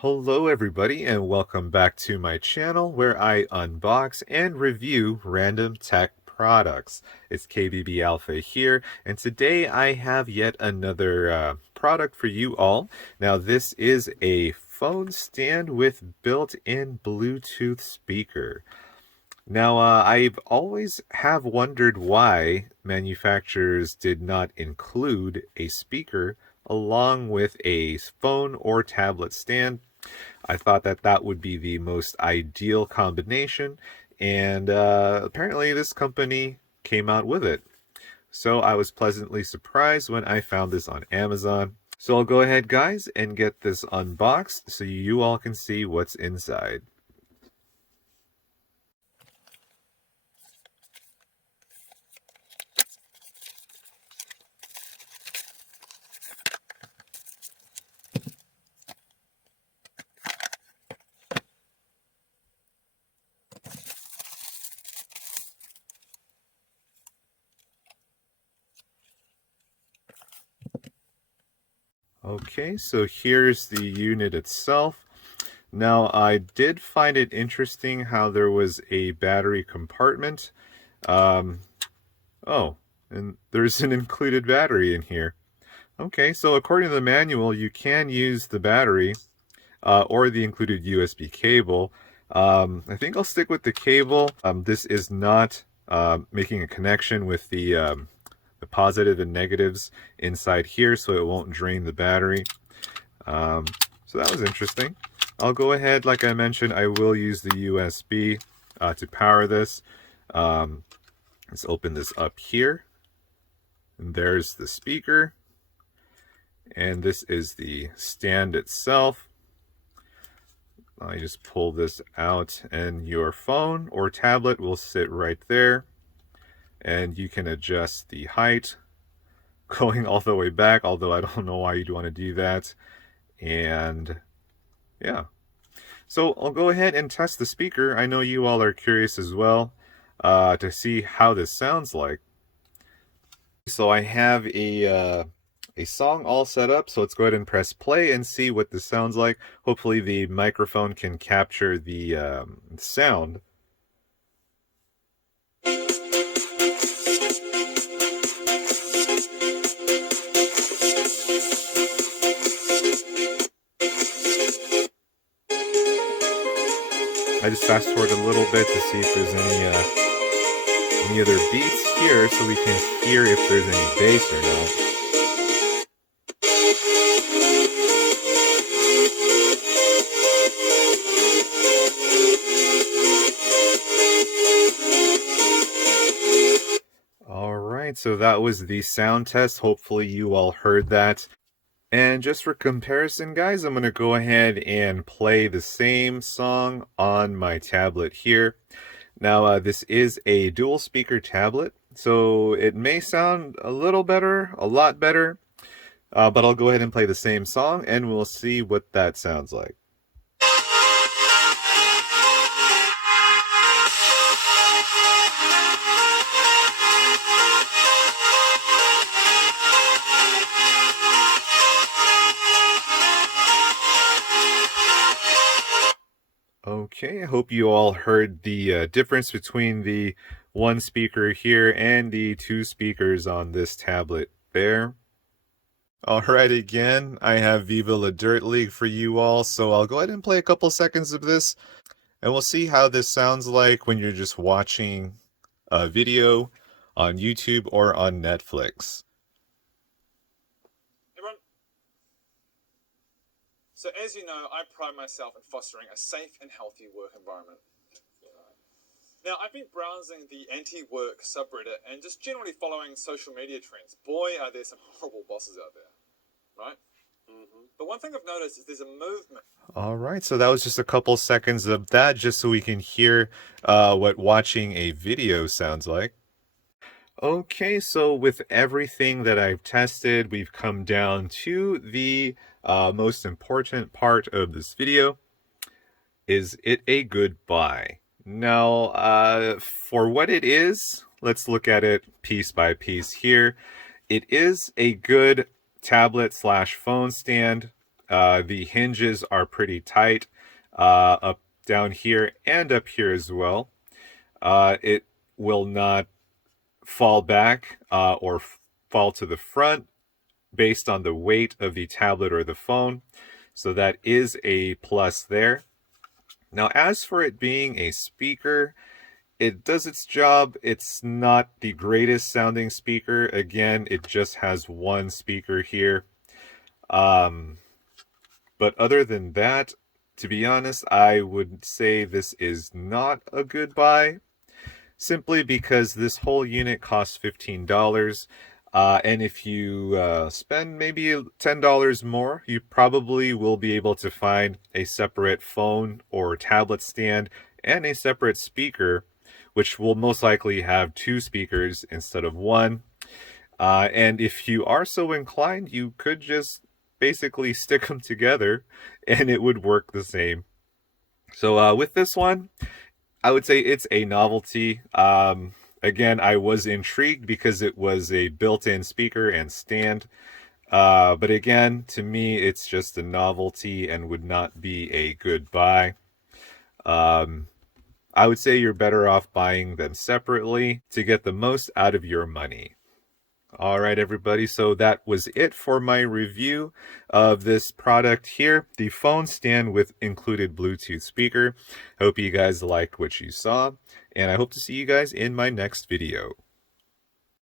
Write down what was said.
Hello everybody and welcome back to my channel where I unbox and review random tech products. It's KBB Alpha here, and today I have yet another product for you all. Now this is a phone stand with built-in Bluetooth speaker. Now I've always have wondered why manufacturers did not include a speaker along with a phone or tablet stand. I thought that that would be the most ideal combination, and apparently this company came out with it. So I was pleasantly surprised when I found this on Amazon. So I'll go ahead, guys, and get this unboxed so you all can see what's inside. Okay, so here's the unit itself. Now, I did find it interesting how there was a battery compartment. Um, oh, and there's an included battery in here. Okay, so according to the manual, you can use the battery or the included USB cable. I think I'll stick with the cable. This is not making a connection with the positive and negatives inside here, so it won't drain the battery. So that was interesting. I'll go ahead, like I mentioned, I will use the USB to power this. Let's open this up here. And there's the speaker. And this is the stand itself. I just pull this out and your phone or tablet will sit right there. And you can adjust the height going all the way back, although I don't know why you'd want to do that. And yeah. So I'll go ahead and test the speaker. I know you all are curious as well to see how this sounds like. So I have a song all set up, so let's go ahead and press play and see what this sounds like. Hopefully the microphone can capture the sound. I just fast forward a little bit to see if there's any other beats here so we can hear if there's any bass or not. Alright, so that was the sound test. Hopefully you all heard that. And just for comparison, guys, I'm going to go ahead and play the same song on my tablet here. Now, this is a dual speaker tablet, so it may sound a little better, a lot better, but I'll go ahead and play the same song and we'll see what that sounds like. Okay, I hope you all heard the difference between the one speaker here and the two speakers on this tablet there. Alright, again, I have Viva La Dirt League for you all, so I'll go ahead and play a couple seconds of this, and we'll see how this sounds like when you're just watching a video on YouTube or on Netflix. So as you know, I pride myself in fostering a safe and healthy work environment. Now, I've been browsing the anti-work subreddit and just generally following social media trends. Boy, are there some horrible bosses out there, right? But one thing I've noticed is there's a movement. All right, so that was just a couple seconds of that just so we can hear what watching a video sounds like. Okay, so with everything that I've tested, we've come down to the most important part of this video. Is it a good buy? Now, for what it is, let's look at it piece by piece here. It is a good tablet slash phone stand. The hinges are pretty tight up down here and up here as well. It will not fall back or fall to the front based on the weight of the tablet or the phone. So that is a plus there. Now, as for it being a speaker, it does its job. It's not the greatest sounding speaker. Again, it just has one speaker here. But other than that, to be honest, I would say this is not a good buy, simply because this whole unit costs $15. And if you spend maybe $10 more, you probably will be able to find a separate phone or tablet stand and a separate speaker, which will most likely have two speakers instead of one. And if you are so inclined, you could just basically stick them together and it would work the same. So with this one, I would say it's a novelty. Again, I was intrigued because it was a built-in speaker and stand. But again, to me, it's just a novelty and would not be a good buy. I would say you're better off buying them separately to get the most out of your money. All right, everybody, so that was it for my review of this product here, the phone stand with included Bluetooth speaker. Hope you guys liked what you saw, and I hope to see you guys in my next video.